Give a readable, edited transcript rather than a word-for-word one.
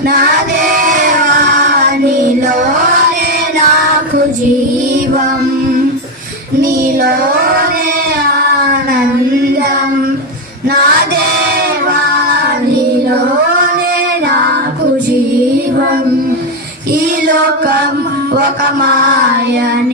నా దేవా నీలోనే నాకు జీవం, నీలోనే ఆనందం. నా దేవా నీలోనే నాకు జీవం. ఈ లోకం ఒక మాయ.